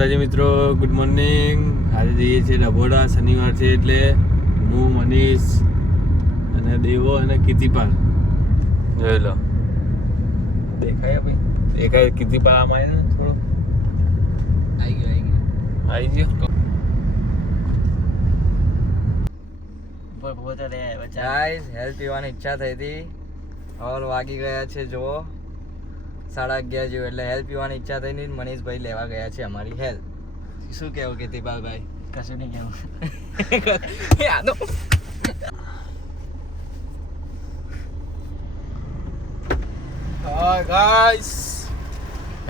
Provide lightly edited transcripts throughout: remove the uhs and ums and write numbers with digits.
માતાજી મિત્રો, good morning. આજે જઈએ છીએ ડભોડા. શનિવાર છે એટલે હું, મનીષ અને દેવો અને કીર્તિપાલ. જોઈ લો, દેખાય ભાઈ? દેખાય કીર્તિપાલ? આમાં ને થોડો આવી ગયો. ગાઈસ, હેલ્પ પીવાની ઈચ્છા થઈ હતી. ઓર વાગી ગયા છે જો 11:30 જેવું, એટલે હેલ્પ પીવાની ઈચ્છા થઈ ને મનીષભાઈ લેવા ગયા છે અમારી હેલ્પ. શું કહેવું કીર્તિપાલભાઈ? કશું નહીં કહેવું. હાય ગાઈસ,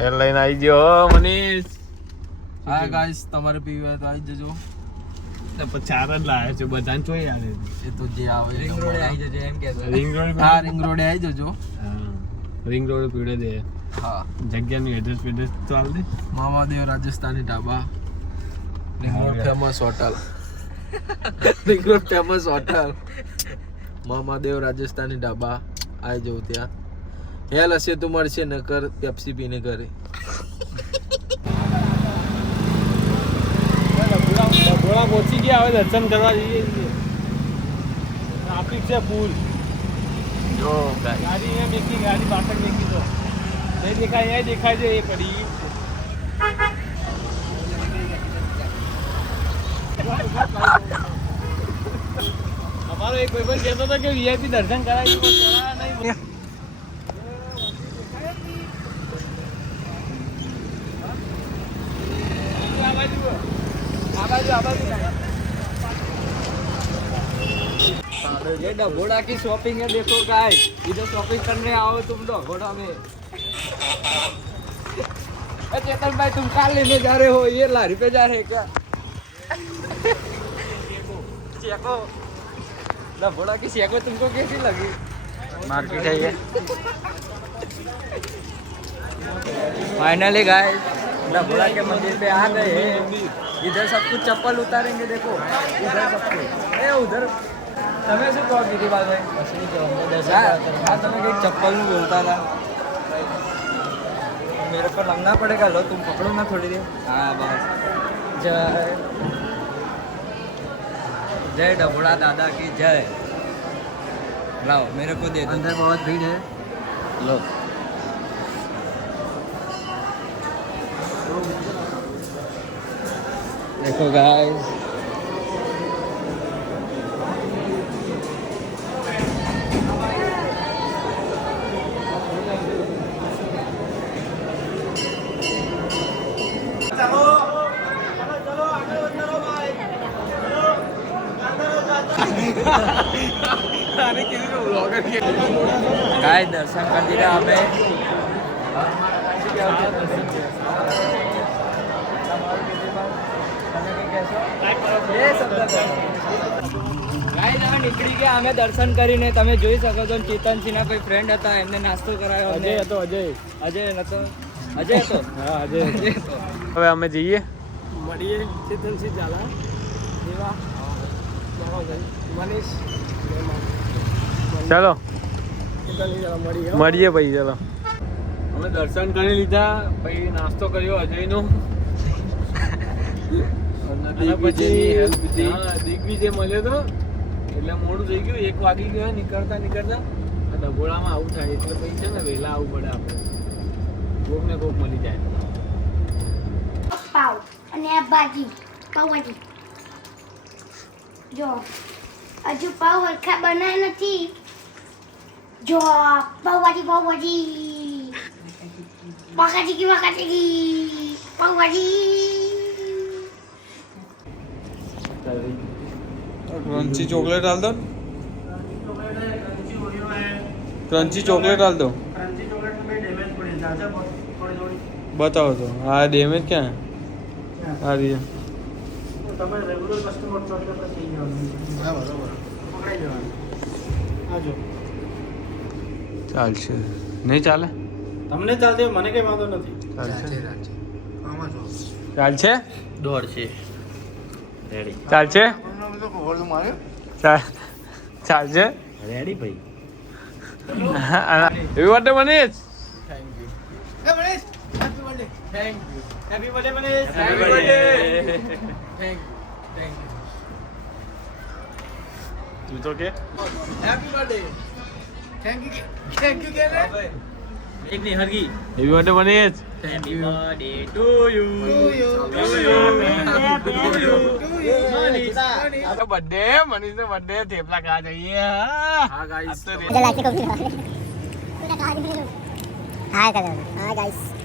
હેર લઈને આવી ગયો મનીષ. હા ગાઈસ, તમારે પીવું હોય તો આવી જજો. ચાર જ લાયા છે, બધાને જોઈ આવે. એ તો જે આવે રિંગ રોડે આવી જજો એમ કહેતો. Ring road? હા, રિંગ રોડે આવી જજો. હા, રિંગ રોડ પીડે દે. હા, જગ્યાનું એડ્રેસ તો આલ દે. Mamadev Rajasthani Dhaba, ring road famous hotel. Ring road famous hotel Mamadev Rajasthani Dhaba. આવી જવું ત્યાં. હેલ હશે તો મળશે, નકર પેપ્સી પીને ઘરે. થોડા પહોંચી ગયા, હવે દર્શન કરવા જઈએ છીએ. ટ્રાફિક છે ફૂલ. જો ગાડી અહીંયા મેકી, ગાડી પાછળ મેકી દો. નહીં દેખાય, અહીંયા દેખાય છે એ પડી. અમારો એક ભાઈબંધ કહેતો હતો કે વીઆઈપી દર્શન કરાવી પણ કરાયા નહીં. ये डभोड़ा की शॉपिंग है, देखो गाइस. इधर शॉपिंग करने आओ तुम डभोड़ा में. चेतन भाई, तुम कार लेने जा रहे हो, ये लारी पे जा रहे हैं क्या? शेको, डभोड़ा की शेको तुमको कैसी लगी? मार्केट है ये. फाइनली गाइस, डभोड़ा के मंदिर पे आ गए हैं. इधर सब कुछ चप्पल उतारेंगे, देखो इधर सब कुछ. ए उधर તમે શું કહો કીર્તિપાલભાઈ? હા, તમે કંઈક ચપ્પલનું બોલતા હતા. मेरे को लगना पड़ेगा. लो तुम पकड़ो ना थोड़ी देर. हाँ बस. जय जय डभोड़ा दादा की जय. लाओ मेरे को दे दो. अंदर बहुत भीड़ है. लो. देखो गाइस, गाइस दर्शन कर दिया हमें. ગાઈસ, અમે નીકળી ગયા. અમે દર્શન કરીને તમે જોઈ શકો છો. ચેતનસિંહના કોઈ ફ્રેન્ડ હતા, એમને નાસ્તો કરાયો. અજય હતો. અજય નતો. અજય હતો. હા, અજય. અજય હતો. હવે અમે જઈએ, મળીએ. ચેતનસિંહ ઝાલા, દેવા, મનીષ. ચાલો મળીએ. મળીએ ભાઈ. ચાલો, અમે દર્શન કરી લીધા, પછી નાસ્તો કર્યો અજયનો. અને પછી દિગ્વિજય મળ્યો તો, એટલે મોડું થઈ ગયું. 1 વાગી ગયો નીકળતા ડભોળામાં આવું થાય એટલે પછી છે ને વહેલા આવવું પડે આપણે. કોક ને કોક મળી જાય. પાવ અને આ ભાજી પાવભાજી. જો હજુ પાવ હરખા બનાવ્યા નથી. જો પાવભાજી પાવભાજી क्रंची चॉकलेट डाल दो. क्रंची चॉकलेट डाल दो. बताओ तो. हाँ, डैमेज क्या है? आ रही है. ચાલશે. નહીં ચાલે? તમને ચાલતી હોય, મને કઈ વાંધો નથી. ચાલશે? દોડશે. રેડી. ચાલશે? ચાલશે? રેડી ભાઈ. એવી વાત Manish. Thank you happy birthday Manish Happy birthday. Thank you તું તો કે હેપી બર્થડે થેન્ક યુ કે રે એક ની હરગી happy birthday Manish happy birthday to you આ બર્થડે મનીષ નો બર્થડે થેપલા ખા જઈએ હા ગાઈસ Hi, guys.